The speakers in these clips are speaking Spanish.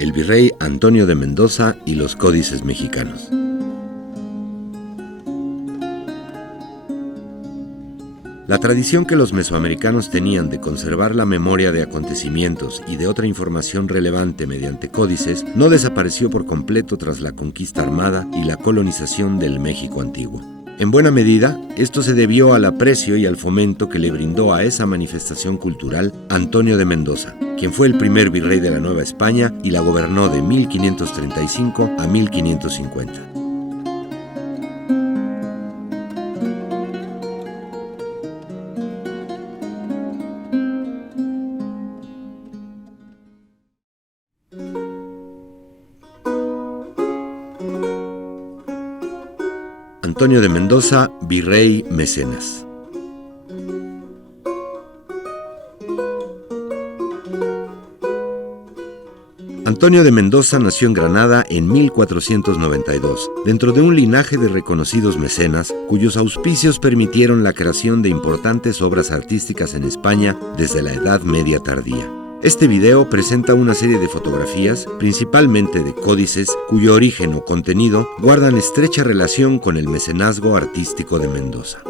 el virrey Antonio de Mendoza y los códices mexicanos. La tradición que los mesoamericanos tenían de conservar la memoria de acontecimientos y de otra información relevante mediante códices no desapareció por completo tras la conquista armada y la colonización del México antiguo. En buena medida, esto se debió al aprecio y al fomento que le brindó a esa manifestación cultural Antonio de Mendoza, quien fue el primer virrey de la Nueva España y la gobernó de 1535 a 1550. Antonio de Mendoza, virrey mecenas. Antonio de Mendoza nació en Granada en 1492, dentro de un linaje de reconocidos mecenas, cuyos auspicios permitieron la creación de importantes obras artísticas en España desde la Edad Media tardía. Este video presenta una serie de fotografías, principalmente de códices, cuyo origen o contenido guardan estrecha relación con el mecenazgo artístico de Mendoza.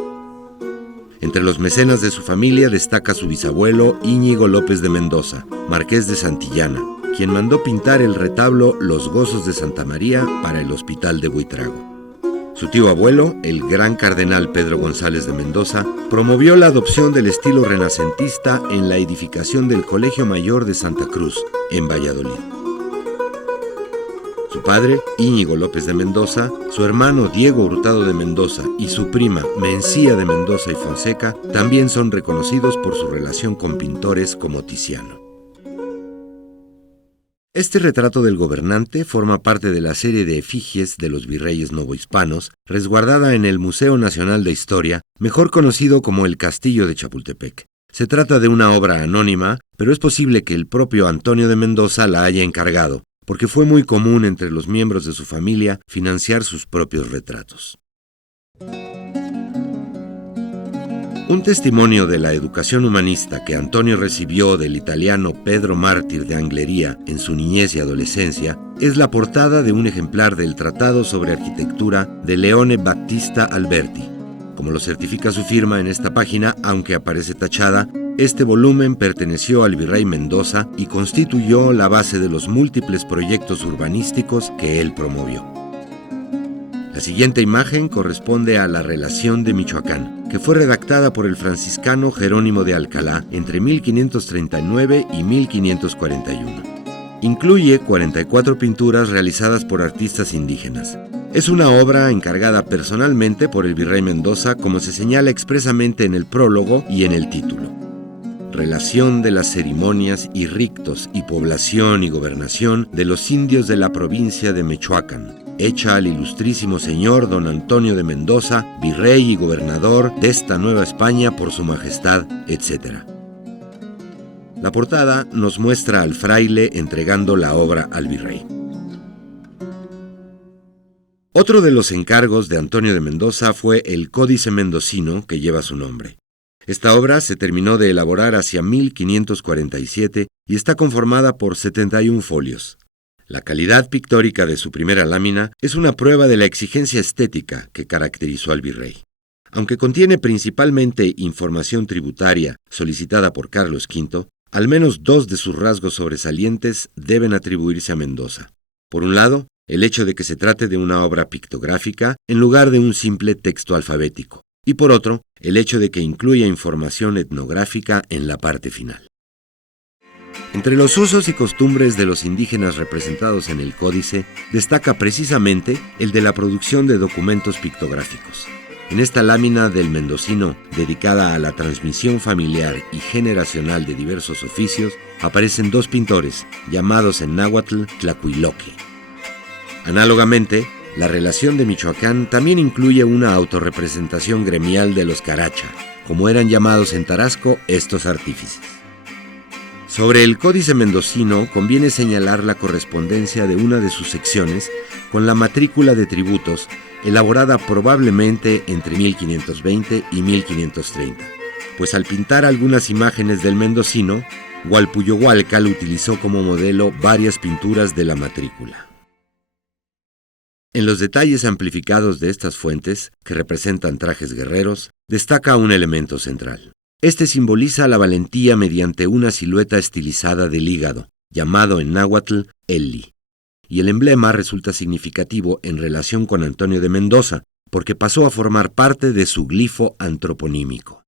Entre los mecenas de su familia destaca su bisabuelo Íñigo López de Mendoza, marqués de Santillana, quien mandó pintar el retablo Los Gozos de Santa María para el Hospital de Buitrago. Su tío abuelo, el gran cardenal Pedro González de Mendoza, promovió la adopción del estilo renacentista en la edificación del Colegio Mayor de Santa Cruz, en Valladolid. Su padre, Íñigo López de Mendoza, su hermano Diego Hurtado de Mendoza y su prima Mencía de Mendoza y Fonseca también son reconocidos por su relación con pintores como Tiziano. Este retrato del gobernante forma parte de la serie de efigies de los virreyes novohispanos, resguardada en el Museo Nacional de Historia, mejor conocido como el Castillo de Chapultepec. Se trata de una obra anónima, pero es posible que el propio Antonio de Mendoza la haya encargado, porque fue muy común entre los miembros de su familia financiar sus propios retratos. Un testimonio de la educación humanista que Antonio recibió del italiano Pedro Mártir de Anglería en su niñez y adolescencia es la portada de un ejemplar del Tratado sobre Arquitectura de Leone Battista Alberti. Como lo certifica su firma en esta página, aunque aparece tachada, este volumen perteneció al virrey Mendoza y constituyó la base de los múltiples proyectos urbanísticos que él promovió. La siguiente imagen corresponde a la Relación de Michoacán, que fue redactada por el franciscano Jerónimo de Alcalá entre 1539 y 1541. Incluye 44 pinturas realizadas por artistas indígenas. Es una obra encargada personalmente por el virrey Mendoza, como se señala expresamente en el prólogo y en el título. Relación de las ceremonias y rictos y población y gobernación de los indios de la provincia de Michoacán, hecha al ilustrísimo señor don Antonio de Mendoza, virrey y gobernador de esta Nueva España por su majestad, etc. La portada nos muestra al fraile entregando la obra al virrey. Otro de los encargos de Antonio de Mendoza fue el Códice Mendocino, que lleva su nombre. Esta obra se terminó de elaborar hacia 1547 y está conformada por 71 folios. La calidad pictórica de su primera lámina es una prueba de la exigencia estética que caracterizó al virrey. Aunque contiene principalmente información tributaria solicitada por Carlos V, al menos dos de sus rasgos sobresalientes deben atribuirse a Mendoza. Por un lado, el hecho de que se trate de una obra pictográfica en lugar de un simple texto alfabético, y por otro, el hecho de que incluya información etnográfica en la parte final. Entre los usos y costumbres de los indígenas representados en el códice, destaca precisamente el de la producción de documentos pictográficos. En esta lámina del mendocino, dedicada a la transmisión familiar y generacional de diversos oficios, aparecen dos pintores, llamados en náhuatl Tlacuiloque. Análogamente, la Relación de Michoacán también incluye una autorrepresentación gremial de los caracha, como eran llamados en Tarasco estos artífices. Sobre el Códice Mendocino conviene señalar la correspondencia de una de sus secciones con la matrícula de tributos, elaborada probablemente entre 1520 y 1530, pues al pintar algunas imágenes del mendocino, Hualpuyohualcal utilizó como modelo varias pinturas de la matrícula. En los detalles amplificados de estas fuentes, que representan trajes guerreros, destaca un elemento central. Este simboliza la valentía mediante una silueta estilizada del hígado, llamado en náhuatl Elli. Y el emblema resulta significativo en relación con Antonio de Mendoza, porque pasó a formar parte de su glifo antroponímico.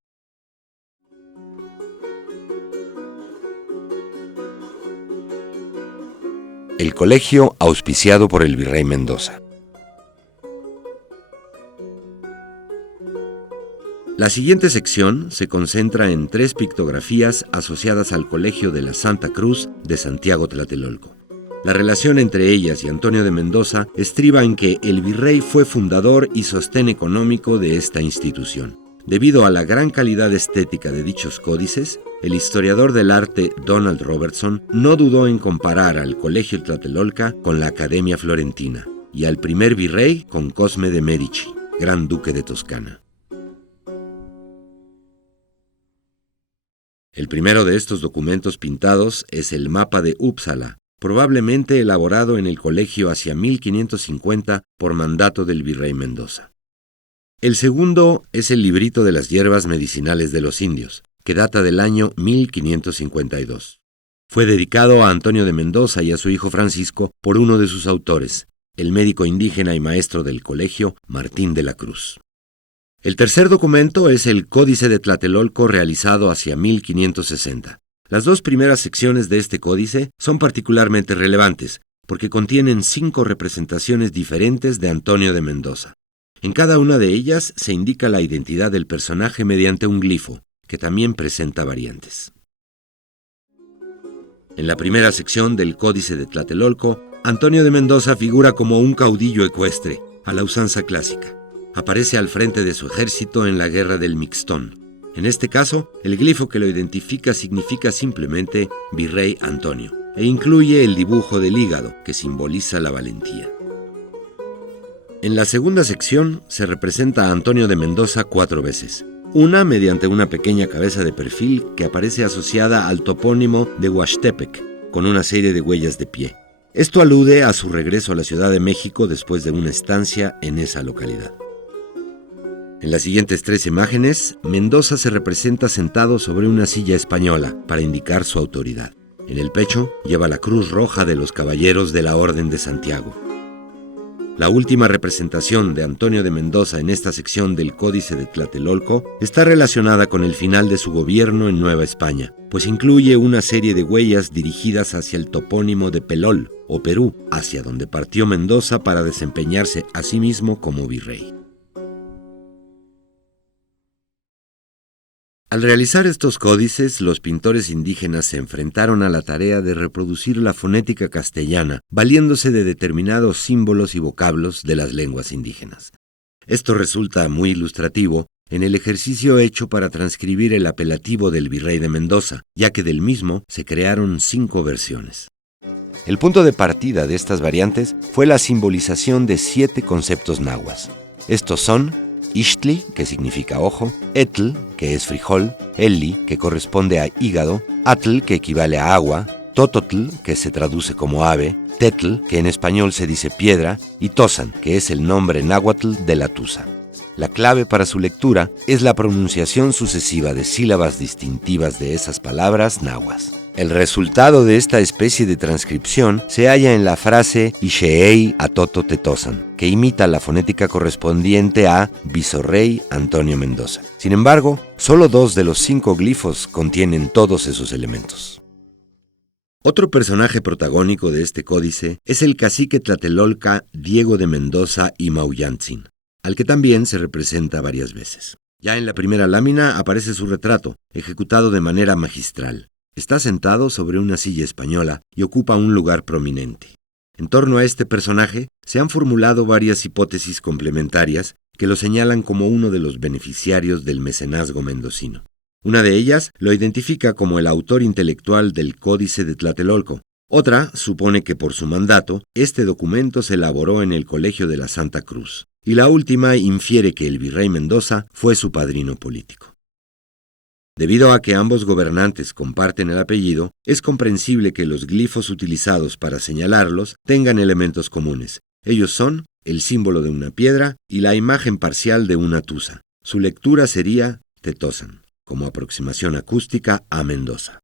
El colegio auspiciado por el virrey Mendoza. La siguiente sección se concentra en 3 pictografías asociadas al Colegio de la Santa Cruz de Santiago Tlatelolco. La relación entre ellas y Antonio de Mendoza estriba en que el virrey fue fundador y sostén económico de esta institución. Debido a la gran calidad estética de dichos códices, el historiador del arte Donald Robertson no dudó en comparar al Colegio Tlatelolca con la Academia Florentina y al primer virrey con Cosme de Medici, gran duque de Toscana. El primero de estos documentos pintados es el mapa de Uppsala, probablemente elaborado en el colegio hacia 1550 por mandato del virrey Mendoza. El segundo es el librito de las hierbas medicinales de los indios, que data del año 1552. Fue dedicado a Antonio de Mendoza y a su hijo Francisco por uno de sus autores, el médico indígena y maestro del colegio Martín de la Cruz. El tercer documento es el Códice de Tlatelolco realizado hacia 1560. Las 2 primeras secciones de este códice son particularmente relevantes porque contienen 5 representaciones diferentes de Antonio de Mendoza. En cada una de ellas se indica la identidad del personaje mediante un glifo, que también presenta variantes. En la primera sección del Códice de Tlatelolco, Antonio de Mendoza figura como un caudillo ecuestre, a la usanza clásica. Aparece al frente de su ejército en la guerra del Mixtón. En este caso, el glifo que lo identifica significa simplemente Virrey Antonio, e incluye el dibujo del hígado, que simboliza la valentía. En la segunda sección se representa a Antonio de Mendoza 4 veces. Una mediante una pequeña cabeza de perfil que aparece asociada al topónimo de Huastepec, con una serie de huellas de pie. Esto alude a su regreso a la Ciudad de México después de una estancia en esa localidad. En las siguientes 3 imágenes, Mendoza se representa sentado sobre una silla española para indicar su autoridad. En el pecho lleva la cruz roja de los caballeros de la Orden de Santiago. La última representación de Antonio de Mendoza en esta sección del Códice de Tlatelolco está relacionada con el final de su gobierno en Nueva España, pues incluye una serie de huellas dirigidas hacia el topónimo de Pelol, o Perú, hacia donde partió Mendoza para desempeñarse a sí mismo como virrey. Al realizar estos códices, los pintores indígenas se enfrentaron a la tarea de reproducir la fonética castellana, valiéndose de determinados símbolos y vocablos de las lenguas indígenas. Esto resulta muy ilustrativo en el ejercicio hecho para transcribir el apelativo del virrey de Mendoza, ya que del mismo se crearon 5 versiones. El punto de partida de estas variantes fue la simbolización de 7 conceptos nahuas. Estos son Ixtli, que significa ojo, Etl, que es frijol, Elli, que corresponde a hígado, Atl, que equivale a agua, Tototl, que se traduce como ave, Tetl, que en español se dice piedra, y Tosan, que es el nombre náhuatl de la tusa. La clave para su lectura es la pronunciación sucesiva de sílabas distintivas de esas palabras nahuas. El resultado de esta especie de transcripción se halla en la frase Ixeei atoto tetosan, que imita la fonética correspondiente a Visorrey Antonio Mendoza. Sin embargo, solo 2 de los 5 glifos contienen todos esos elementos. Otro personaje protagónico de este códice es el cacique tlatelolca Diego de Mendoza y Maullantzin, al que también se representa varias veces. Ya en la primera lámina aparece su retrato, ejecutado de manera magistral. Está sentado sobre una silla española y ocupa un lugar prominente. En torno a este personaje se han formulado varias hipótesis complementarias que lo señalan como uno de los beneficiarios del mecenazgo mendocino. Una de ellas lo identifica como el autor intelectual del Códice de Tlatelolco. Otra supone que por su mandato, este documento se elaboró en el Colegio de la Santa Cruz. Y la última infiere que el virrey Mendoza fue su padrino político. Debido a que ambos gobernantes comparten el apellido, es comprensible que los glifos utilizados para señalarlos tengan elementos comunes. Ellos son el símbolo de una piedra y la imagen parcial de una tusa. Su lectura sería Tetosan, como aproximación acústica a Mendoza.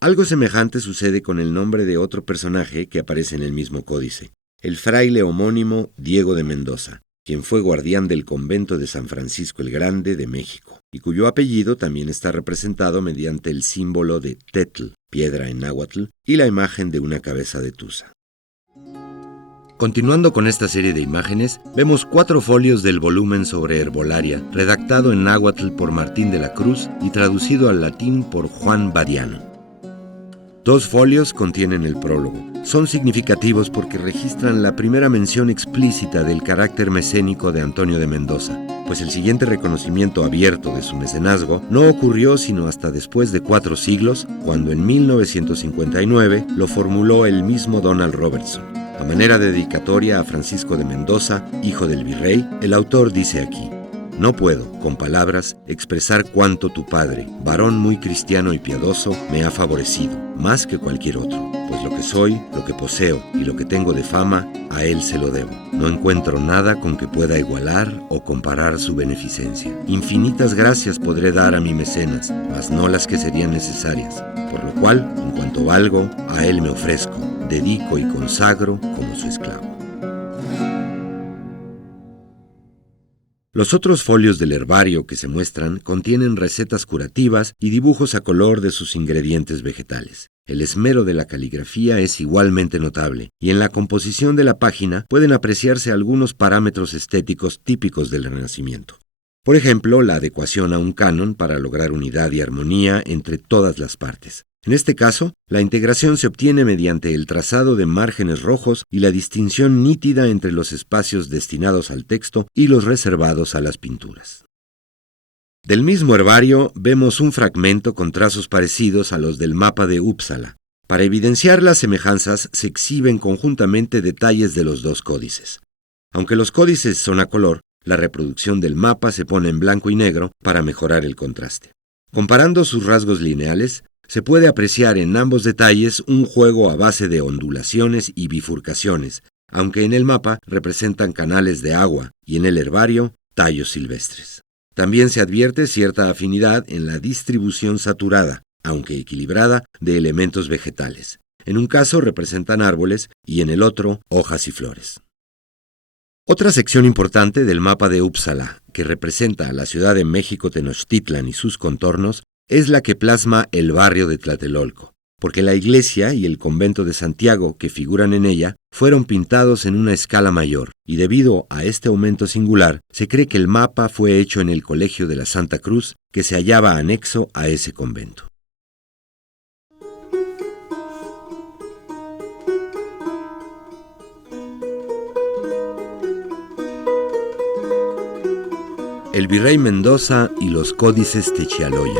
Algo semejante sucede con el nombre de otro personaje que aparece en el mismo códice, el fraile homónimo Diego de Mendoza, quien fue guardián del convento de San Francisco el Grande de México, y cuyo apellido también está representado mediante el símbolo de Tetl, piedra en náhuatl, y la imagen de una cabeza de tusa. Continuando con esta serie de imágenes, vemos 4 folios del volumen sobre herbolaria, redactado en náhuatl por Martín de la Cruz y traducido al latín por Juan Badiano. 2 folios contienen el prólogo. Son significativos porque registran la primera mención explícita del carácter mecénico de Antonio de Mendoza, pues el siguiente reconocimiento abierto de su mecenazgo no ocurrió sino hasta después de 4 siglos, cuando en 1959 lo formuló el mismo Donald Robertson. A manera de dedicatoria a Francisco de Mendoza, hijo del virrey, el autor dice aquí: no puedo, con palabras, expresar cuánto tu padre, varón muy cristiano y piadoso, me ha favorecido, más que cualquier otro, pues lo que soy, lo que poseo y lo que tengo de fama, a él se lo debo. No encuentro nada con que pueda igualar o comparar su beneficencia. Infinitas gracias podré dar a mi mecenas, mas no las que serían necesarias, por lo cual, en cuanto valgo, a él me ofrezco, dedico y consagro como su esclavo. Los otros folios del herbario que se muestran contienen recetas curativas y dibujos a color de sus ingredientes vegetales. El esmero de la caligrafía es igualmente notable, y en la composición de la página pueden apreciarse algunos parámetros estéticos típicos del Renacimiento. Por ejemplo, la adecuación a un canon para lograr unidad y armonía entre todas las partes. En este caso, la integración se obtiene mediante el trazado de márgenes rojos y la distinción nítida entre los espacios destinados al texto y los reservados a las pinturas. Del mismo herbario vemos un fragmento con trazos parecidos a los del mapa de Úpsala. Para evidenciar las semejanzas se exhiben conjuntamente detalles de los 2 códices. Aunque los códices son a color, la reproducción del mapa se pone en blanco y negro para mejorar el contraste. Comparando sus rasgos lineales, se puede apreciar en ambos detalles un juego a base de ondulaciones y bifurcaciones, aunque en el mapa representan canales de agua y en el herbario tallos silvestres. También se advierte cierta afinidad en la distribución saturada, aunque equilibrada, de elementos vegetales. En un caso representan árboles y en el otro hojas y flores. Otra sección importante del mapa de Úpsala, que representa a la ciudad de México Tenochtitlan y sus contornos, es la que plasma el barrio de Tlatelolco, porque la iglesia y el convento de Santiago que figuran en ella fueron pintados en una escala mayor, y debido a este aumento singular, se cree que el mapa fue hecho en el Colegio de la Santa Cruz, que se hallaba anexo a ese convento. El virrey Mendoza y los códices Techialoyan.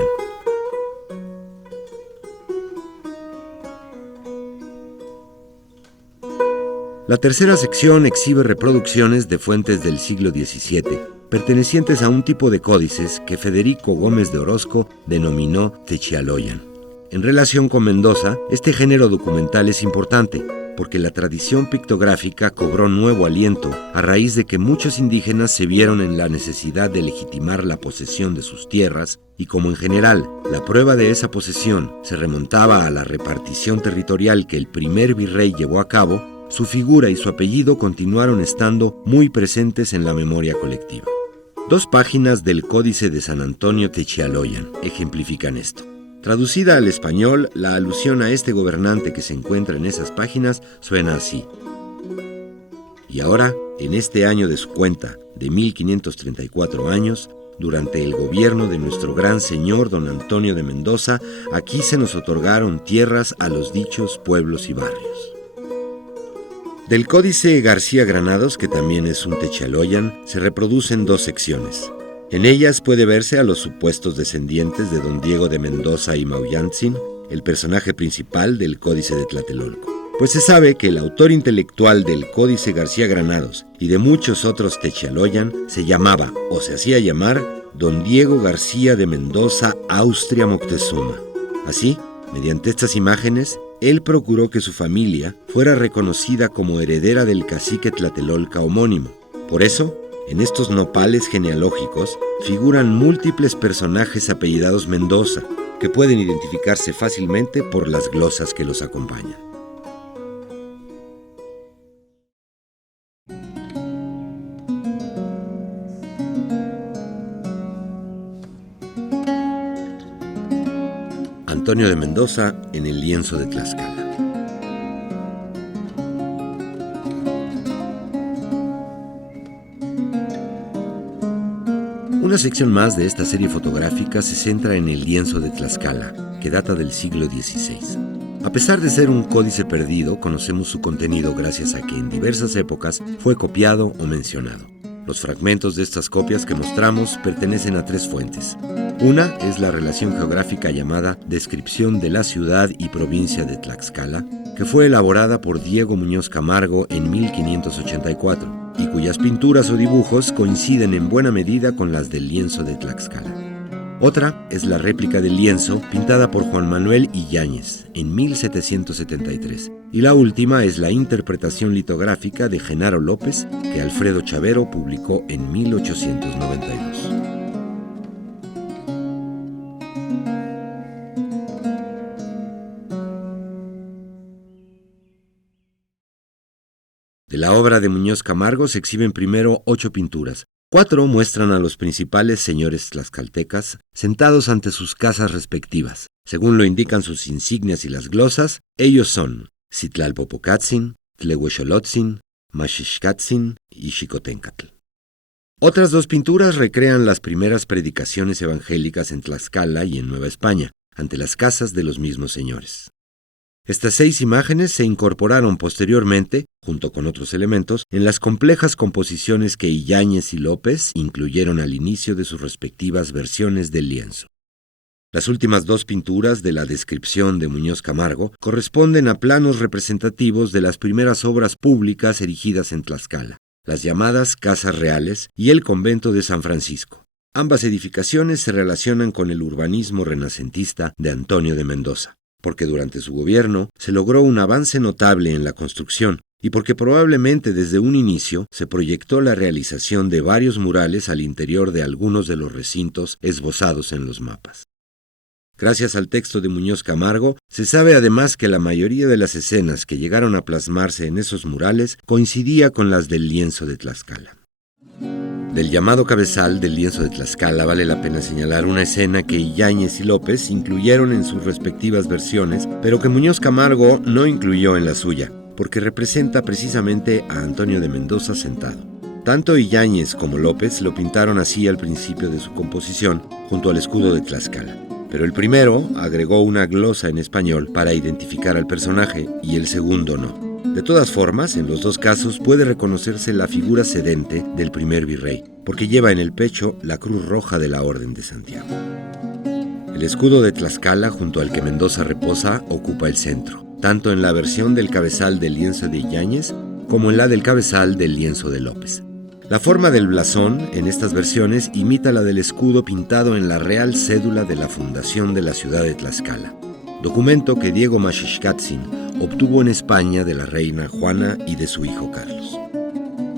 La tercera sección exhibe reproducciones de fuentes del siglo XVII, pertenecientes a un tipo de códices que Federico Gómez de Orozco denominó Techialoyan. En relación con Mendoza, este género documental es importante, porque la tradición pictográfica cobró nuevo aliento a raíz de que muchos indígenas se vieron en la necesidad de legitimar la posesión de sus tierras, y como en general la prueba de esa posesión se remontaba a la repartición territorial que el primer virrey llevó a cabo, su figura y su apellido continuaron estando muy presentes en la memoria colectiva. 2 páginas del Códice de San Antonio Techialoyan ejemplifican esto. Traducida al español, la alusión a este gobernante que se encuentra en esas páginas suena así: y ahora, en este año de su cuenta, de 1534 años, durante el gobierno de nuestro gran señor don Antonio de Mendoza, aquí se nos otorgaron tierras a los dichos pueblos y barrios. Del Códice García Granados, que también es un Techialoyan, se reproducen 2 secciones. En ellas puede verse a los supuestos descendientes de don Diego de Mendoza y Maullantzin, el personaje principal del Códice de Tlatelolco. Pues se sabe que el autor intelectual del Códice García Granados y de muchos otros Techialoyan se llamaba, o se hacía llamar, don Diego García de Mendoza, Austria Moctezuma. Así, mediante estas imágenes, él procuró que su familia fuera reconocida como heredera del cacique Tlatelolca homónimo. Por eso, en estos nopales genealógicos figuran múltiples personajes apellidados Mendoza, que pueden identificarse fácilmente por las glosas que los acompañan. Antonio de Mendoza en el lienzo de Tlaxcala. Una sección más de esta serie fotográfica se centra en el lienzo de Tlaxcala, que data del siglo XVI. A pesar de ser un códice perdido, conocemos su contenido gracias a que en diversas épocas fue copiado o mencionado. Los fragmentos de estas copias que mostramos pertenecen a tres fuentes. Una es la relación geográfica llamada Descripción de la ciudad y provincia de Tlaxcala, que fue elaborada por Diego Muñoz Camargo en 1584, y cuyas pinturas o dibujos coinciden en buena medida con las del lienzo de Tlaxcala. Otra es la réplica del lienzo pintada por Juan Manuel Yáñez en 1773. Y la última es la interpretación litográfica de Genaro López que Alfredo Chavero publicó en 1892. De la obra de Muñoz Camargo se exhiben primero 8 pinturas. 4 muestran a los principales señores tlaxcaltecas sentados ante sus casas respectivas. Según lo indican sus insignias y las glosas, ellos son Citlalpopocatzin, Tlehuexolotzin, Maxixcatzin y Xicoténcatl. Otras 2 pinturas recrean las primeras predicaciones evangélicas en Tlaxcala y en Nueva España, ante las casas de los mismos señores. Estas 6 imágenes se incorporaron posteriormente, junto con otros elementos, en las complejas composiciones que Yáñez y López incluyeron al inicio de sus respectivas versiones del lienzo. Las últimas 2 pinturas de la descripción de Muñoz Camargo corresponden a planos representativos de las primeras obras públicas erigidas en Tlaxcala, las llamadas Casas Reales y el Convento de San Francisco. Ambas edificaciones se relacionan con el urbanismo renacentista de Antonio de Mendoza, porque durante su gobierno se logró un avance notable en la construcción y porque probablemente desde un inicio se proyectó la realización de varios murales al interior de algunos de los recintos esbozados en los mapas. Gracias al texto de Muñoz Camargo, se sabe además que la mayoría de las escenas que llegaron a plasmarse en esos murales coincidía con las del lienzo de Tlaxcala. Del llamado cabezal del lienzo de Tlaxcala vale la pena señalar una escena que Yáñez y López incluyeron en sus respectivas versiones, pero que Muñoz Camargo no incluyó en la suya, porque representa precisamente a Antonio de Mendoza sentado. Tanto Yáñez como López lo pintaron así al principio de su composición, junto al escudo de Tlaxcala. Pero el primero agregó una glosa en español para identificar al personaje y el segundo no. De todas formas, en los 2 casos puede reconocerse la figura sedente del primer virrey, porque lleva en el pecho la cruz roja de la Orden de Santiago. El escudo de Tlaxcala, junto al que Mendoza reposa, ocupa el centro, tanto en la versión del cabezal del lienzo de Yáñez como en la del cabezal del lienzo de López. La forma del blasón en estas versiones imita la del escudo pintado en la Real Cédula de la fundación de la ciudad de Tlaxcala, documento que Diego Maxixcatzin obtuvo en España de la reina Juana y de su hijo Carlos.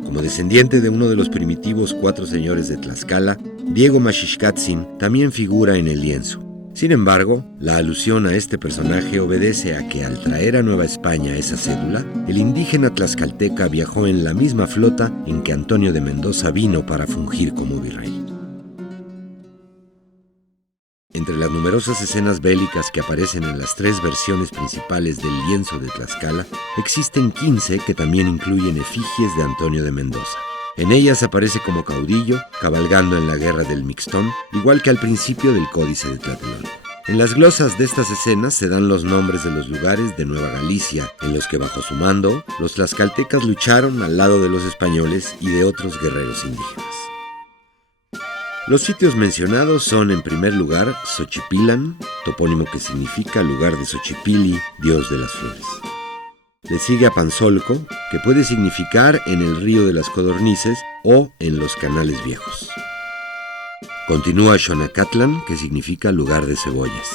Como descendiente de uno de los primitivos 4 señores de Tlaxcala, Diego Maxixcatzin también figura en el lienzo. Sin embargo, la alusión a este personaje obedece a que al traer a Nueva España esa cédula, el indígena tlaxcalteca viajó en la misma flota en que Antonio de Mendoza vino para fungir como virrey. Entre las numerosas escenas bélicas que aparecen en las 3 versiones principales del lienzo de Tlaxcala, existen 15 que también incluyen efigies de Antonio de Mendoza. En ellas aparece como caudillo, cabalgando en la guerra del Mixtón, igual que al principio del Códice de Tlatelolco. En las glosas de estas escenas se dan los nombres de los lugares de Nueva Galicia, en los que bajo su mando, los tlaxcaltecas lucharon al lado de los españoles y de otros guerreros indígenas. Los sitios mencionados son, en primer lugar, Xochipilan, topónimo que significa lugar de Xochipili, dios de las flores. Le sigue Apanzolco, que puede significar en el río de las codornices o en los canales viejos. Continúa Xonacatlán, que significa lugar de cebollas.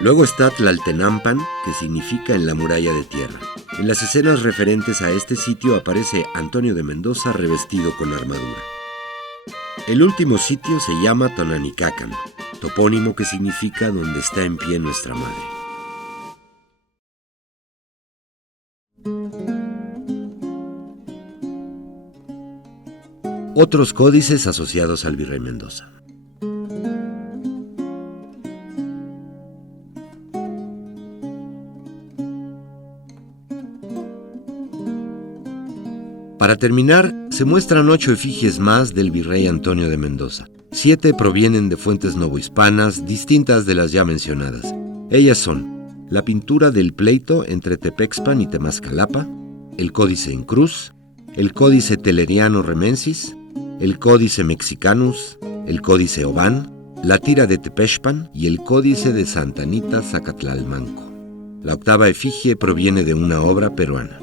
Luego está Tlaltenampan, que significa en la muralla de tierra. En las escenas referentes a este sitio aparece Antonio de Mendoza revestido con armadura. El último sitio se llama Tonanicacan, topónimo que significa donde está en pie nuestra madre. Otros códices asociados al virrey Mendoza. Para terminar, se muestran 8 efigies más del virrey Antonio de Mendoza. 7 provienen de fuentes novohispanas distintas de las ya mencionadas. Ellas son la pintura del pleito entre Tepexpan y Temascalapa, el códice en cruz, el códice teleriano remensis, el códice mexicanus, el códice Oban, la tira de Tepexpan y el códice de Santa Anita Zacatlalmanco. La octava efigie proviene de una obra peruana.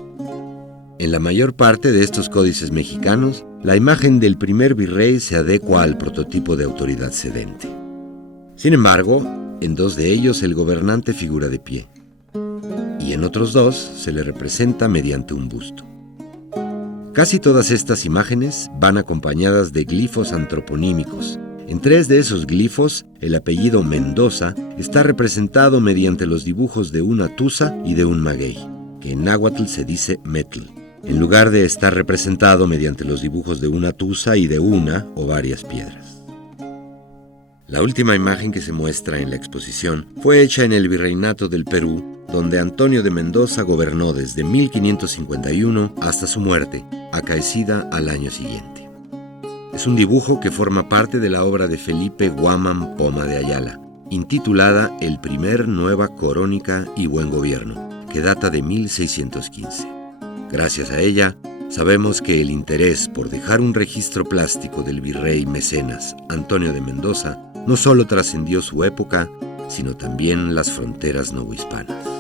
En la mayor parte de estos códices mexicanos, la imagen del primer virrey se adecua al prototipo de autoridad sedente. Sin embargo, en 2 de ellos el gobernante figura de pie, y en otros 2 se le representa mediante un busto. Casi todas estas imágenes van acompañadas de glifos antroponímicos. En 3 de esos glifos, el apellido Mendoza está representado mediante los dibujos de una tusa y de un maguey, que en náhuatl se dice metl, en lugar de estar representado mediante los dibujos de una tusa y de una o varias piedras. La última imagen que se muestra en la exposición fue hecha en el Virreinato del Perú, donde Antonio de Mendoza gobernó desde 1551 hasta su muerte, acaecida al año siguiente. Es un dibujo que forma parte de la obra de Felipe Guamán Poma de Ayala, intitulada El primer Nueva Corónica y Buen Gobierno, que data de 1615. Gracias a ella, sabemos que el interés por dejar un registro plástico del virrey mecenas Antonio de Mendoza no solo trascendió su época, sino también las fronteras novohispanas.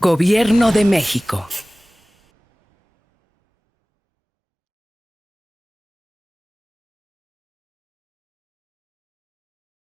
Gobierno de México.